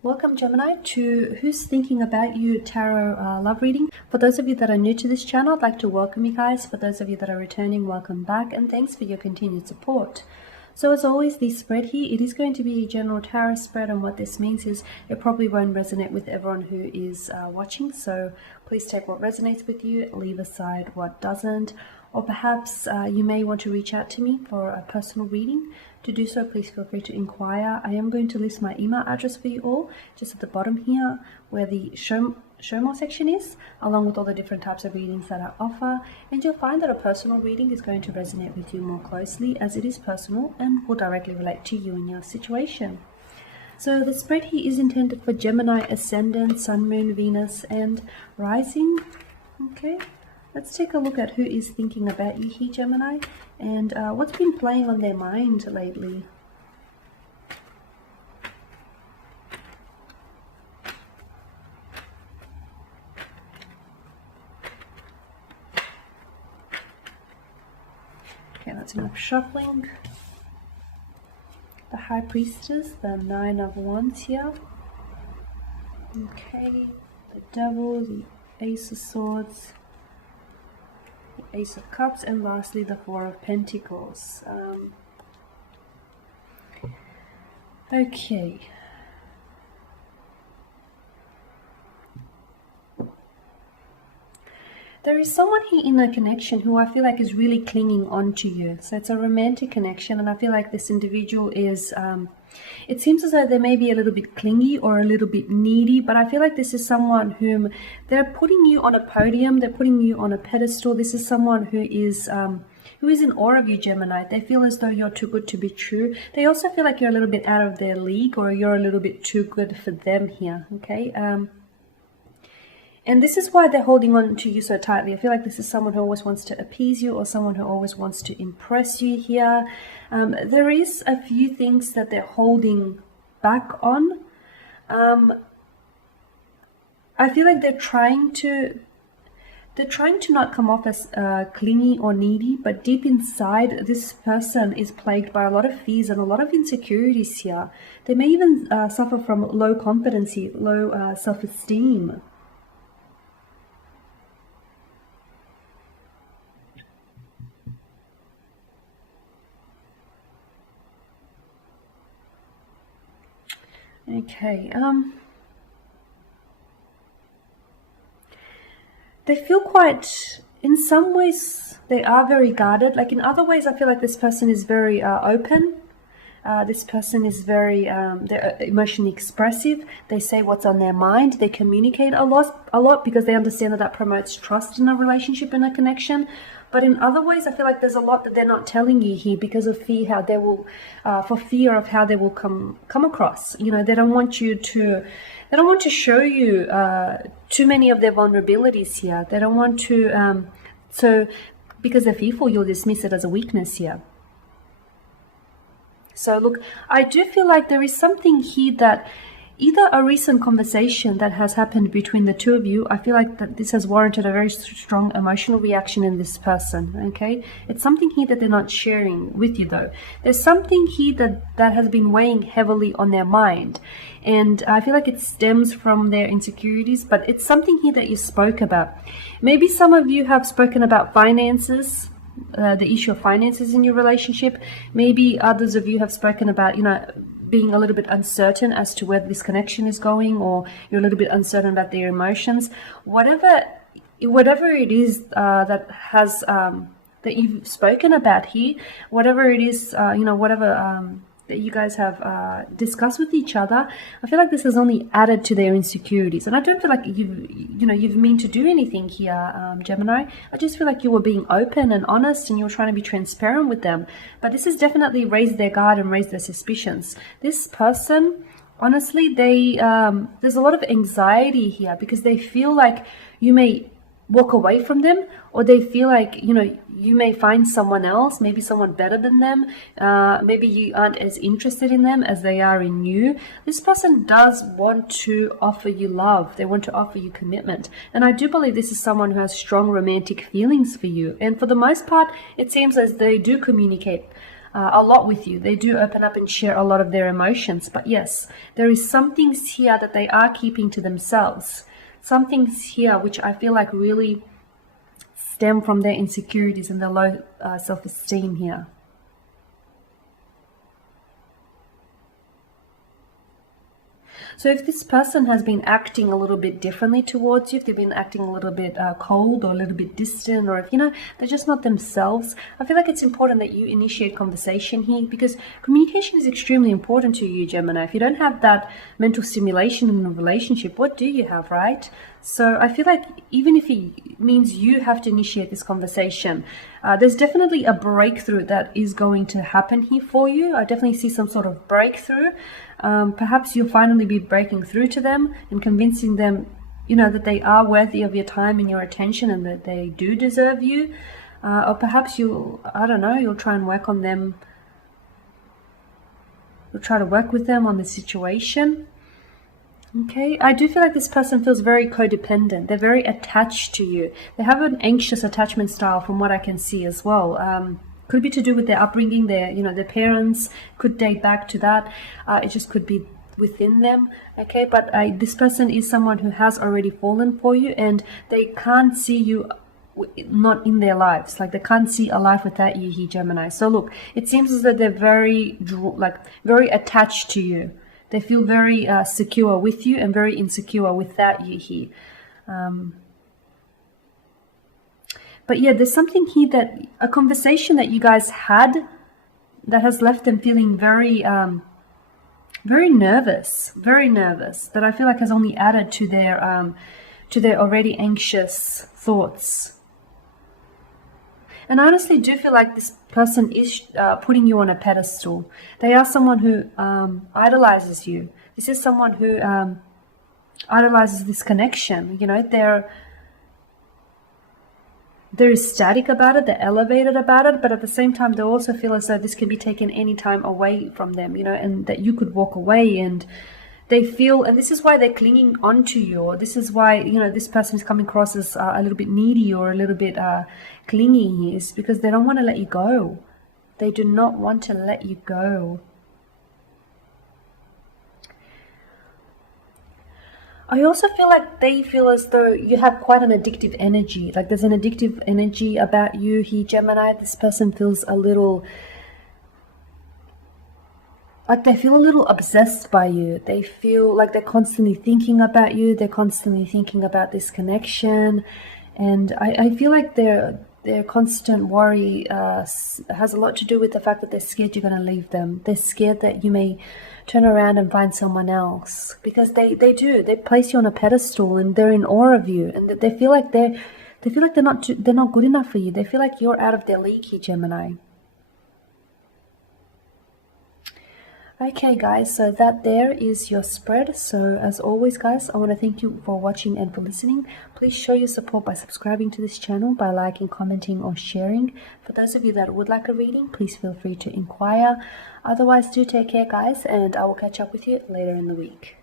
Welcome, Gemini, to Who's Thinking About You Tarot love reading. For those of you that are new to this channel, I'd like to welcome you guys. For those of you that are returning, welcome back, and thanks for your continued support. So as always, this spread here, it is going to be a general tarot spread, and what this means is it probably won't resonate with everyone who is watching. So please take what resonates with you, leave aside what doesn't. Or perhaps you may want to reach out to me for a personal reading. To do so, please feel free to inquire. I am going to list my email address for you all just at the bottom here where the show more section is, along with all the different types of readings that I offer. And you'll find that a personal reading is going to resonate with you more closely, as it is personal and will directly relate to you and your situation. So the spread here is intended for Gemini Ascendant, Sun, Moon, Venus, and Rising. Okay. Let's take a look at who is thinking about you here, Gemini, and what's been playing on their mind lately. Okay, that's enough shuffling. The High Priestess, the Nine of Wands here. Okay, the Devil, the Ace of Swords, Ace of Cups, and lastly the Four of Pentacles. Okay. There is someone here in a connection who I feel like is really clinging on to you. So it's a romantic connection, and I feel like this individual is it seems as though they may be a little bit clingy or a little bit needy, but I feel like this is someone whom they're putting you on a podium, they're putting you on a pedestal. This is someone who is in awe of you, Gemini. They feel as though you're too good to be true. They also feel like you're a little bit out of their league, or you're a little bit too good for them here, okay? And this is why they're holding on to you so tightly. I feel like this is someone who always wants to appease you, or someone who always wants to impress you here. There is a few things that they're holding back on. I feel like they're trying to not come off as clingy or needy, but deep inside, this person is plagued by a lot of fears and a lot of insecurities here. They may even suffer from low confidence, low self-esteem. Okay, they feel quite, in some ways, they are very guarded. Like in other ways, I feel like this person is very open. This person is very, they're emotionally expressive. They say what's on their mind. They communicate a lot because they understand that promotes trust in a relationship and a connection. But in other ways, I feel like there's a lot that they're not telling you here because of fear, how they will, for fear of how they will come across. You know, they don't want you to, they don't want to show you too many of their vulnerabilities here. They don't want to, so because they're fearful, you'll dismiss it as a weakness here. So look, I do feel like there is something here that either a recent conversation that has happened between the two of you, I feel like that this has warranted a very strong emotional reaction in this person, okay? It's something here that they're not sharing with you though. There's something here that has been weighing heavily on their mind. And I feel like it stems from their insecurities, but it's something here that you spoke about. Maybe some of you have spoken about finances, the issue of finances in your relationship. Maybe others of you have spoken about, you know, being a little bit uncertain as to where this connection is going, or you're a little bit uncertain about their emotions. Whatever it is that has that you've spoken about here, whatever it is, you know, whatever that you guys have discussed with each other, I feel like this has only added to their insecurities. And I don't feel like you've mean to do anything here, Gemini. I just feel like you were being open and honest, and you were trying to be transparent with them. But this has definitely raised their guard and raised their suspicions. This person, honestly, there's a lot of anxiety here because they feel like you may walk away from them, or they feel like, you know, you may find someone else, maybe someone better than them. Maybe you aren't as interested in them as they are in you. This person does want to offer you love. They want to offer you commitment. And I do believe this is someone who has strong romantic feelings for you. And for the most part, it seems as they do communicate a lot with you. They do open up and share a lot of their emotions. But yes, there is some things here that they are keeping to themselves. Some things here which I feel like really stem from their insecurities and their low self-esteem here. So if this person has been acting a little bit differently towards you, if they've been acting a little bit cold or a little bit distant, or if, you know, they're just not themselves, I feel like it's important that you initiate conversation here, because communication is extremely important to you, Gemini. If you don't have that mental stimulation in a relationship, what do you have, right? So I feel like even if it means you have to initiate this conversation, there's definitely a breakthrough that is going to happen here for you. I definitely see some sort of breakthrough. Perhaps you'll finally be breaking through to them and convincing them, you know, that they are worthy of your time and your attention and that they do deserve you. Or perhaps you'll try and work on them. You'll try to work with them on the situation. Okay, I do feel like this person feels very codependent. They're very attached to you. They have an anxious attachment style from what I can see as well. Could be to do with their upbringing, their parents, could date back to that. It just could be within them. Okay, but this person is someone who has already fallen for you, and they can't see you not in their lives. Like, they can't see a life without you here, Gemini. So look, it seems as though they're very attached to you. They feel very secure with you and very insecure without you here. But yeah, there's something here that a conversation that you guys had that has left them feeling very, very nervous, that I feel like has only added to their already anxious thoughts. And I honestly do feel like this person is putting you on a pedestal. They are someone who idolizes you. This is someone who idolizes this connection. You know, they're ecstatic about it, they're elevated about it, but at the same time, they also feel as though this can be taken any time away from them, you know, and that you could walk away. And they feel, and this is why they're clinging onto you, or this is why, you know, this person is coming across as a little bit needy or a little bit clingy, is because they don't want to let you go. They do not want to let you go. I also feel like they feel as though you have quite an addictive energy. Like, there's an addictive energy about you here, Gemini. This person feels a little, like they feel a little obsessed by you. They feel like they're constantly thinking about you. They're constantly thinking about this connection. And I feel like their constant worry has a lot to do with the fact that they're scared you're going to leave them. They're scared that you may turn around and find someone else, because they place you on a pedestal and they're in awe of you, and they feel like they're not good enough for you. They feel like you're out of their league here, Gemini. Okay guys, so that there is your spread. So as always guys, I want to thank you for watching and for listening. Please show your support by subscribing to this channel, by liking, commenting or sharing. For those of you that would like a reading, please feel free to inquire. Otherwise, do take care guys, and I will catch up with you later in the week.